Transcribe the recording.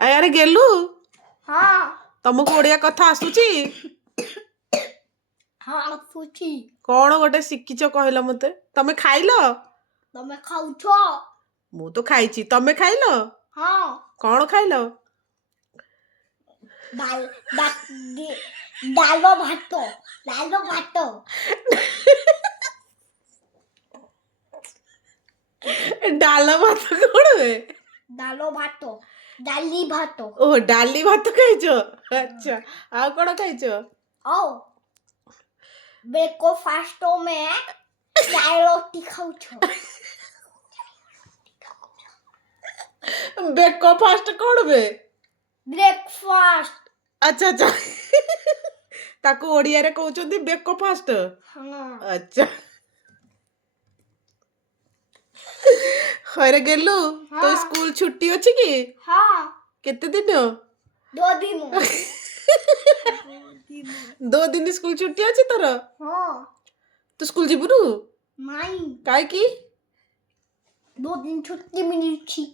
ଆରେ ଗେଲୁ ହଁ ତମକୁ ଓଡିଆ କଥା ଆସୁଛି? ହଁ ଆସୁଛି। କଣ ଗୋଟେ ଶିଖିଛ କହିଲ ମତେ? ତମେ ଖାଇଲ? ତମେ ଖାଉଛ? ମୁଁ ତ ଖାଇଛି। ତମେ ଖାଇଲ? ହଁ କଣ ଖାଇଲ? ଡାଲ ଭାତ। ଡାଲ ଭାତ। ଡାଲ ଭାତ କଣ ବେ? ଡାଲ ଭାତ। ଡାଲି ଭାତ। ଓହ ଡାଲି ଭାତ ଖାଇଛ? ଆଚ୍ଛା ଆଉ କଣ ଖାଇଛ? ଆଉ ब्रेकफास्ट में चाय रोटी खाऊछ। ब्रेकफास्ट कौन बे? ब्रेकफास्ट। अच्छा अच्छा ताको ओडिया रे कहउछंती ब्रेकफास्ट। हाँ अच्छा हरे गेलु तो हाँ स्कूल छुट्टी अछि की? हाँ केते दिन? 2 दिन। 2 दिन स्कूल छुट्टी अछि तोर? हाँ तू स्कूल जिबुनु? नहीं काहे की? 2 दिन छुट्टी मिली छी।